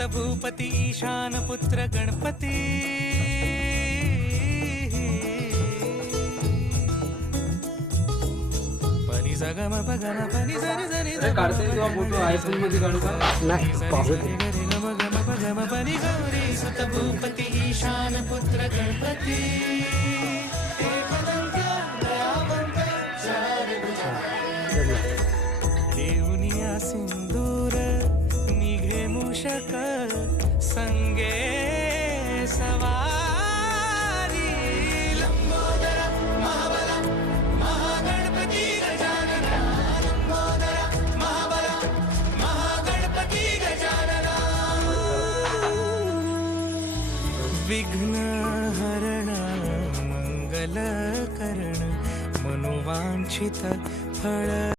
सुत भूपती ईशान पुत्र गणपती पनी सगम पगम पनी सरी सरी काढते तेव्हा फोटो आयफोन मध्ये काढू का? नाही पाहू दे. गम पनी गौरी सुत भूपती ईशान पुत्र गणपती देऊनिया सिंदूर निघे मूषक संगे सवारी लंबोदर महाबला महागणपती गजानना लंबोदर महाबला महागणपती गजानना विघ्न हरण मंगल करण मनोवांछित फळ